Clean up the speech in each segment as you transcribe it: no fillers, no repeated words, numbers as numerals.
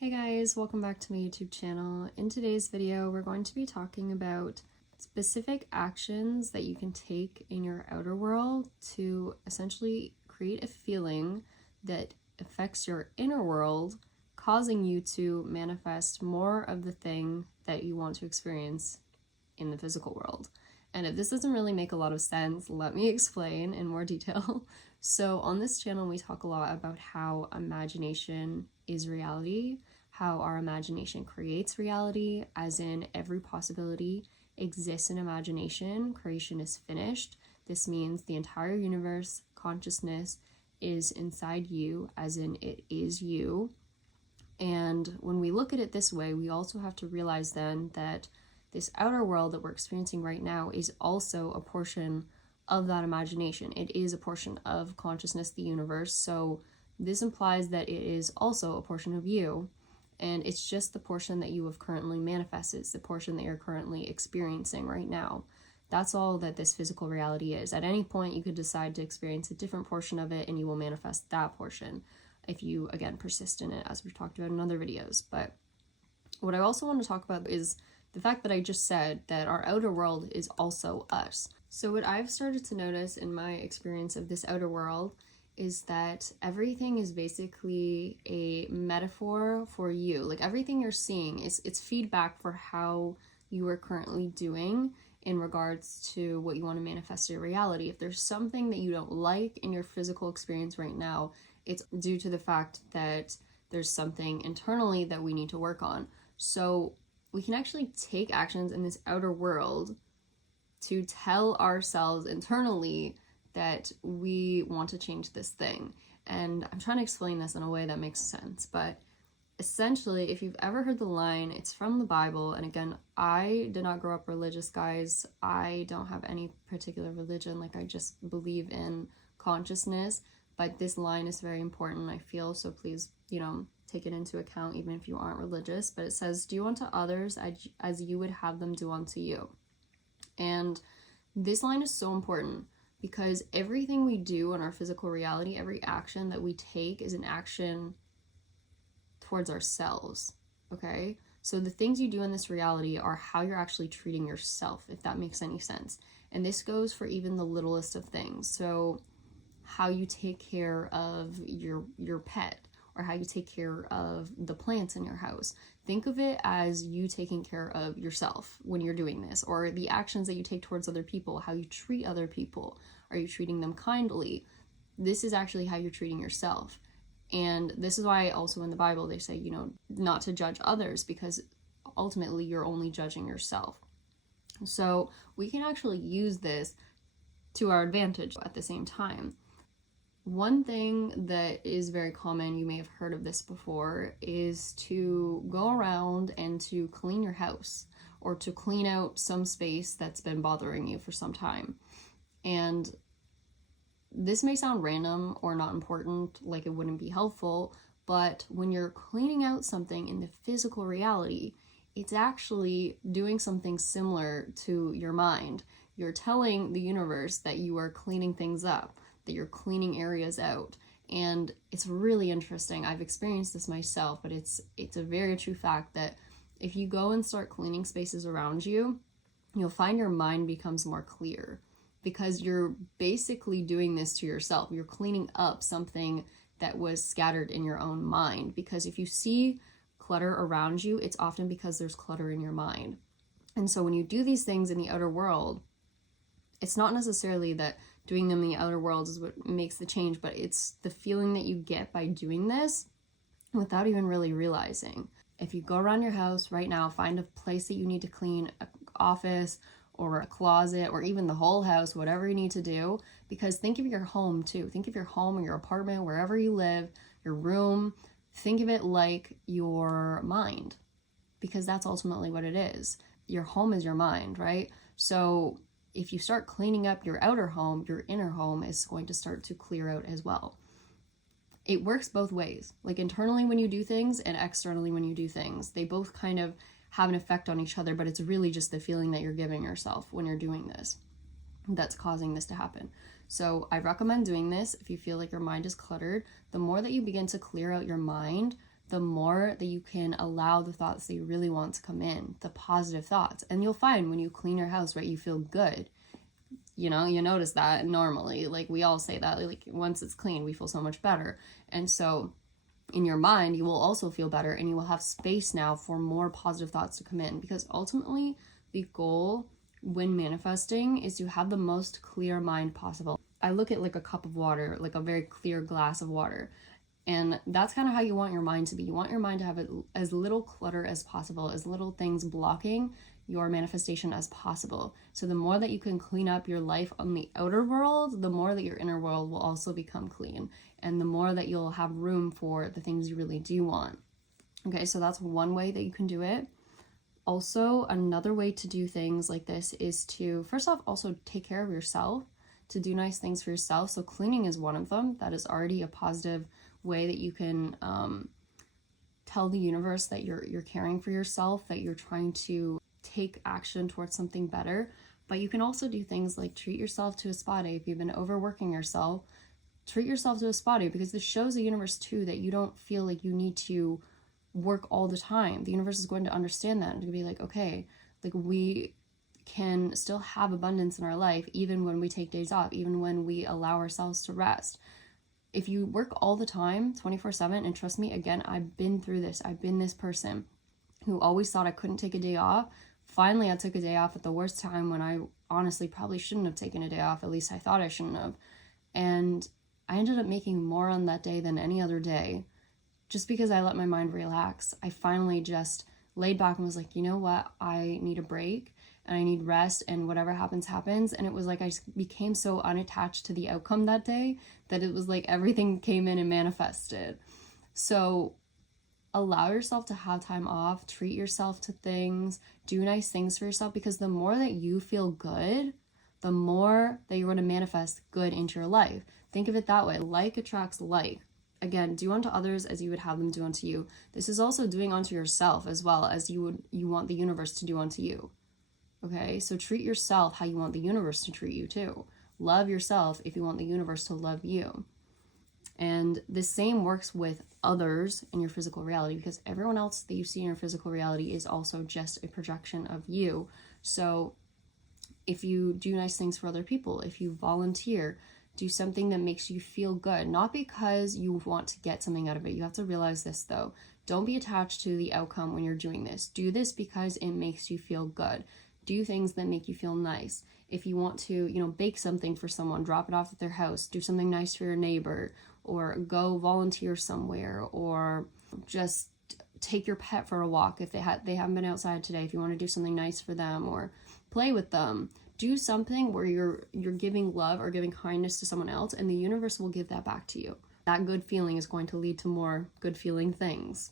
Hey guys, welcome back to my YouTube channel. In today's video, we're going to be talking about specific actions that you can take in your outer world to essentially create a feeling that affects your inner world, causing you to manifest more of the thing that you want to experience in the physical world. And if this doesn't really make a lot of sense, let me explain in more detail. So on this channel, we talk a lot about how imagination is reality, how our imagination creates reality, as in every possibility exists in imagination. Creation is finished. This means the entire universe, consciousness, is inside you, as in it is you. And when we look at it this way, we also have to realize then that this outer world that we're experiencing right now is also a portion of that imagination. It is a portion of consciousness, the universe. So this implies that it is also a portion of you. And it's just the portion that you have currently manifested. It's the portion that you're currently experiencing right now. That's all that this physical reality is. At any point, you could decide to experience a different portion of it and you will manifest that portion if you, again, persist in it, as we've talked about in other videos. But what I also want to talk about is the fact that I just said that our outer world is also us. So what I've started to notice in my experience of this outer world is that everything is basically a metaphor for you. Like everything you're seeing it's feedback for how you are currently doing in regards to what you want to manifest in your reality. If there's something that you don't like in your physical experience right now, it's due to the fact that there's something internally that we need to work on. So we can actually take actions in this outer world to tell ourselves internally that we want to change this thing. And I'm trying to explain this in a way that makes sense, but essentially, if you've ever heard the line, it's from the Bible. And again, I did not grow up religious, guys. I don't have any particular religion. Like, I just believe in consciousness. But this line is very important, I feel. So please, take it into account, even if you aren't religious. But it says, do unto others as you would have them do unto you. And this line is so important because everything we do in our physical reality, every action that we take is an action towards ourselves, okay? So the things you do in this reality are how you're actually treating yourself, if that makes any sense. And this goes for even the littlest of things. So how you take care of your pet, or how you take care of the plants in your house. Think of it as you taking care of yourself when you're doing this, or the actions that you take towards other people, how you treat other people. Are you treating them kindly? This is actually how you're treating yourself. And this is why also in the Bible they say, not to judge others, because ultimately you're only judging yourself. So we can actually use this to our advantage at the same time. One thing that is very common, you may have heard of this before, is to go around and to clean your house or to clean out some space that's been bothering you for some time. And this may sound random or not important, like it wouldn't be helpful, but when you're cleaning out something in the physical reality, it's actually doing something similar to your mind. You're telling the universe that you are cleaning things up, that you're cleaning areas out. And it's really interesting. I've experienced this myself, but it's a very true fact that if you go and start cleaning spaces around you, you'll find your mind becomes more clear, because you're basically doing this to yourself. You're cleaning up something that was scattered in your own mind. Because if you see clutter around you, it's often because there's clutter in your mind. And so when you do these things in the outer world, it's not necessarily that doing them in the outer world is what makes the change, but it's the feeling that you get by doing this without even really realizing. If you go around your house right now, find a place that you need to clean, an office or a closet, or even the whole house, whatever you need to do, because think of your home too. Think of your home or your apartment, wherever you live, your room. Think of it like your mind, because that's ultimately what it is. Your home is your mind, right? So if you start cleaning up your outer home, your inner home is going to start to clear out as well. It works both ways, like internally when you do things and externally when you do things. They both kind of have an effect on each other, but it's really just the feeling that you're giving yourself when you're doing this that's causing this to happen. So I recommend doing this if you feel like your mind is cluttered. The more that you begin to clear out your mind, the more that you can allow the thoughts that you really want to come in, the positive thoughts. And you'll find when you clean your house, right, you feel good. You know, you notice that normally, like we all say that, like once it's clean, we feel so much better. And so in your mind, you will also feel better, and you will have space now for more positive thoughts to come in, because ultimately the goal when manifesting is to have the most clear mind possible. I look at like a cup of water, like a very clear glass of water. And that's kind of how you want your mind to be. You want your mind to have as little clutter as possible, as little things blocking your manifestation as possible. So the more that you can clean up your life on the outer world, the more that your inner world will also become clean, and the more that you'll have room for the things you really do want. Okay, so that's one way that you can do it. Also, another way to do things like this is to, first off, also take care of yourself, to do nice things for yourself. So cleaning is one of them. That is already a positive way that you can tell the universe that you're caring for yourself, that you're trying to take action towards something better. But you can also do things like treat yourself to a spa day. If you've been overworking yourself, treat yourself to a spa day, because this shows the universe too that you don't feel like you need to work all the time. The universe is going to understand that and to be like, okay, like we can still have abundance in our life even when we take days off, even when we allow ourselves to rest. If you work all the time 24/7, and trust me, again, I've been through this. I've been this person who always thought I couldn't take a day off. Finally, I took a day off at the worst time when I honestly probably shouldn't have taken a day off. At least I thought I shouldn't have. And I ended up making more on that day than any other day, just because I let my mind relax. I finally just laid back and was like, you know what? I need a break and I need rest, and whatever happens, happens. And it was like I just became so unattached to the outcome that day that it was like everything came in and manifested. So allow yourself to have time off, treat yourself to things, do nice things for yourself, because the more that you feel good, the more that you're going to manifest good into your life. Think of it that way. Like attracts like. Again, do unto others as you would have them do unto you. This is also doing unto yourself as well as you want the universe to do unto you. Okay, so treat yourself how you want the universe to treat you too. Love yourself if you want the universe to love you. And the same works with others in your physical reality, because everyone else that you see in your physical reality is also just a projection of you. So if you do nice things for other people, if you volunteer, do something that makes you feel good, not because you want to get something out of it. You have to realize this though. Don't be attached to the outcome when you're doing this. Do this because it makes you feel good. Do things that make you feel nice. If you want to, bake something for someone, drop it off at their house, do something nice for your neighbor, or go volunteer somewhere, or just take your pet for a walk if they haven't been outside today. If you want to do something nice for them, or play with them, do something where you're giving love or giving kindness to someone else, and the universe will give that back to you. That good feeling is going to lead to more good feeling things.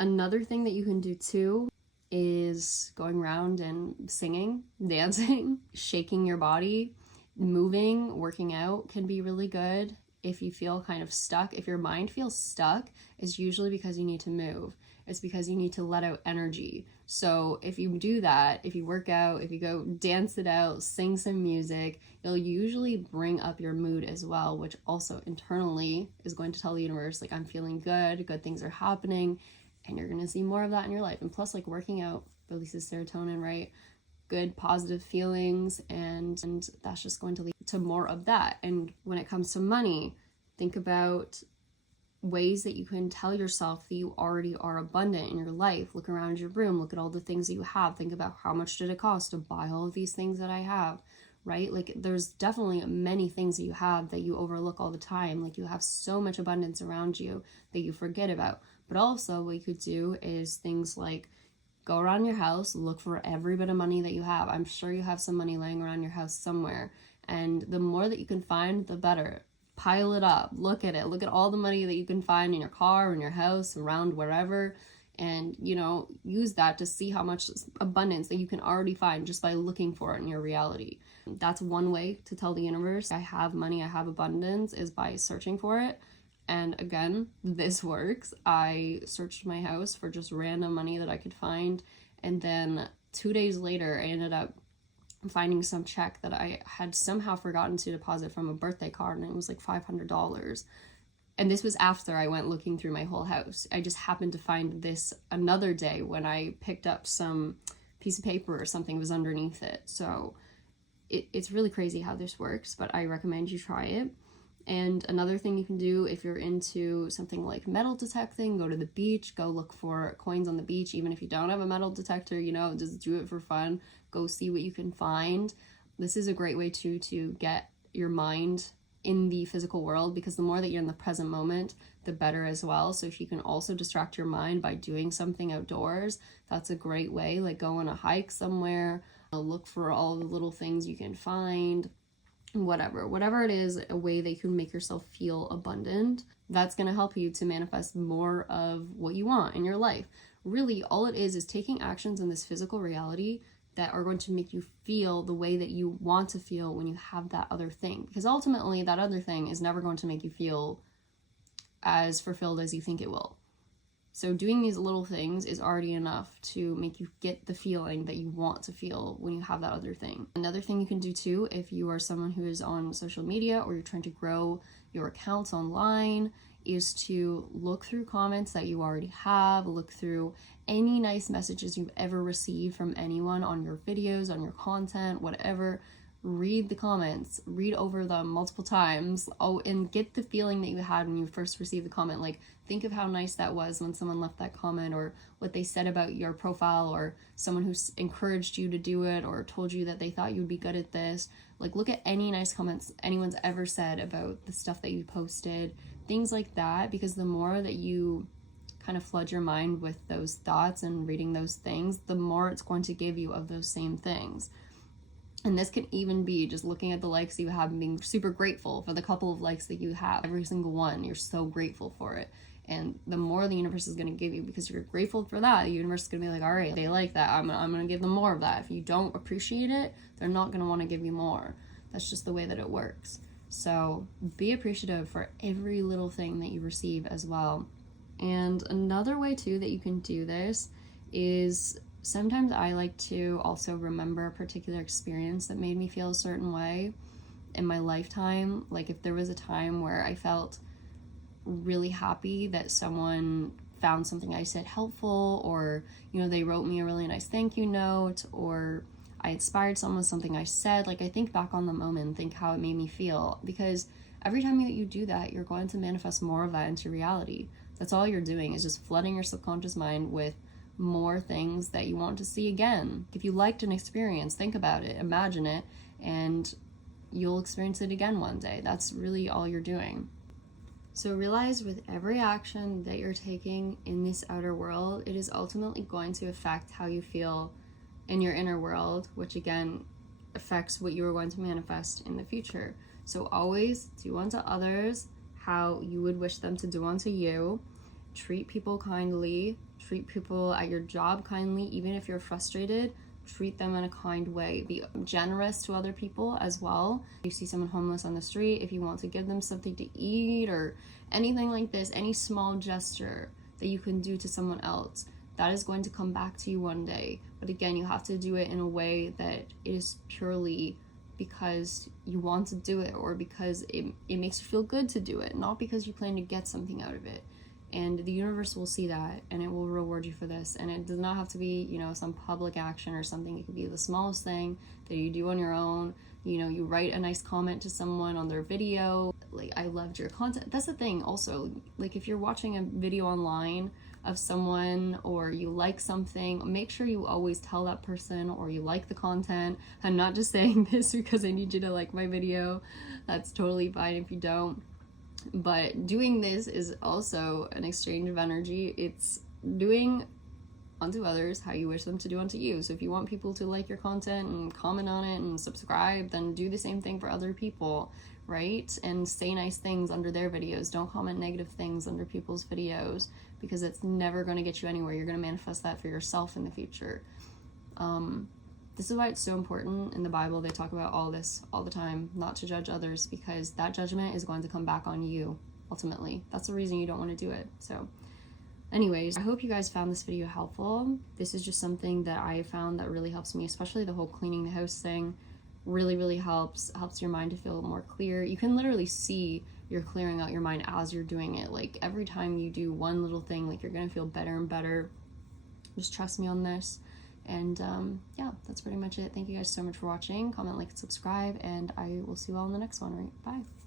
Another thing that you can do too is going around and singing, dancing, shaking your body, moving, working out can be really good. If you feel kind of stuck, if your mind feels stuck, it's usually because you need to move. It's because you need to let out energy. So if you do that, if you work out, if you go dance it out, sing some music, you'll usually bring up your mood as well, which also internally is going to tell the universe, like, I'm feeling good things are happening, and you're going to see more of that in your life. And plus, like, working out releases serotonin, right? Good positive feelings, and that's just going to lead to more of that. And when it comes to money, think about ways that you can tell yourself that you already are abundant in your life. Look around your room, look at all the things that you have, think about how much did it cost to buy all of these things that I have, right? Like, there's definitely many things that you have that you overlook all the time. Like, you have so much abundance around you that you forget about. But also what you could do is things like go around your house, look for every bit of money that you have. I'm sure you have some money laying around your house somewhere. And the more that you can find, the better. Pile it up. Look at it. Look at all the money that you can find in your car, in your house, around wherever. And, use that to see how much abundance that you can already find just by looking for it in your reality. That's one way to tell the universe, I have money, I have abundance, is by searching for it. And again, this works. I searched my house for just random money that I could find. And then 2 days later, I ended up finding some check that I had somehow forgotten to deposit from a birthday card, and it was like $500. And this was after I went looking through my whole house. I just happened to find this another day when I picked up some piece of paper or something was underneath it. So it's really crazy how this works, but I recommend you try it. And another thing you can do if you're into something like metal detecting, go to the beach, go look for coins on the beach. Even if you don't have a metal detector, you know, just do it for fun. Go see what you can find. This is a great way to get your mind in the physical world, because the more that you're in the present moment, the better as well. So if you can also distract your mind by doing something outdoors, that's a great way. Like go on a hike somewhere, look for all the little things you can find, whatever it is, a way that you can make yourself feel abundant. That's going to help you to manifest more of what you want in your life. Really, all it is taking actions in this physical reality that are going to make you feel the way that you want to feel when you have that other thing. Because ultimately, that other thing is never going to make you feel as fulfilled as you think it will. So doing these little things is already enough to make you get the feeling that you want to feel when you have that other thing. Another thing you can do too, if you are someone who is on social media or you're trying to grow your accounts online, is to look through comments that you already have, look through any nice messages you've ever received from anyone on your videos, on your content, whatever. Read the comments, read over them multiple times, and get the feeling that you had when you first received the comment. Like, think of how nice that was when someone left that comment, or what they said about your profile, or someone who encouraged you to do it, or told you that they thought you would be good at this. Like, look at any nice comments anyone's ever said about the stuff that you posted, things like that, because the more that you kind of flood your mind with those thoughts and reading those things, the more it's going to give you of those same things. And this can even be just looking at the likes you have and being super grateful for the couple of likes that you have. Every single one, you're so grateful for it. And the more the universe is going to give you, because you're grateful for that, the universe is going to be like, all right, they like that, I'm going to give them more of that. If you don't appreciate it, they're not going to want to give you more. That's just the way that it works. So be appreciative for every little thing that you receive as well. And another way too that you can do this is, sometimes I like to also remember a particular experience that made me feel a certain way in my lifetime. Like if there was a time where I felt really happy that someone found something I said helpful, or, you know, they wrote me a really nice thank you note, or I inspired someone with something I said, like I think back on the moment and think how it made me feel. Because every time that you do that, you're going to manifest more of that into reality. That's all you're doing, is just flooding your subconscious mind with more things that you want to see again. If you liked an experience, think about it, imagine it, and you'll experience it again one day. That's really all you're doing. So realize with every action that you're taking in this outer world, it is ultimately going to affect how you feel in your inner world, which again affects what you are going to manifest in the future. So always do unto others how you would wish them to do unto you. Treat people kindly. Treat people at your job kindly. Even if you're frustrated, treat them in a kind way. Be generous to other people as well. If you see someone homeless on the street, if you want to give them something to eat or anything like this, any small gesture that you can do to someone else, that is going to come back to you one day. But again, you have to do it in a way that is purely because you want to do it, or because it makes you feel good to do it, not because you plan to get something out of it. And the universe will see that, and it will reward you for this. And it does not have to be, you know, some public action or something. It could be the smallest thing that you do on your own. You know, you write a nice comment to someone on their video, like, I loved your content. That's the thing also, like if you're watching a video online of someone, or you like something, make sure you always tell that person, or you like the content. I'm not just saying this because I need you to like my video. That's totally fine if you don't. But doing this is also an exchange of energy. It's doing unto others how you wish them to do unto you. So if you want people to like your content and comment on it and subscribe, then do the same thing for other people, right? And say nice things under their videos. Don't comment negative things under people's videos, because it's never going to get you anywhere. You're going to manifest that for yourself in the future. This is why it's so important. In the Bible, they talk about all this all the time, not to judge others, because that judgment is going to come back on you, ultimately. That's the reason you don't want to do it. So anyways, I hope you guys found this video helpful. This is just something that I found that really helps me, especially the whole cleaning the house thing. Really helps your mind to feel more clear. You can literally see you're clearing out your mind as you're doing it. Like every time you do one little thing, like you're gonna feel better and better. Just trust me on this. And yeah, that's pretty much it. Thank you guys so much for watching. Comment, like, and subscribe, and I will see you all in the next one. Right, bye.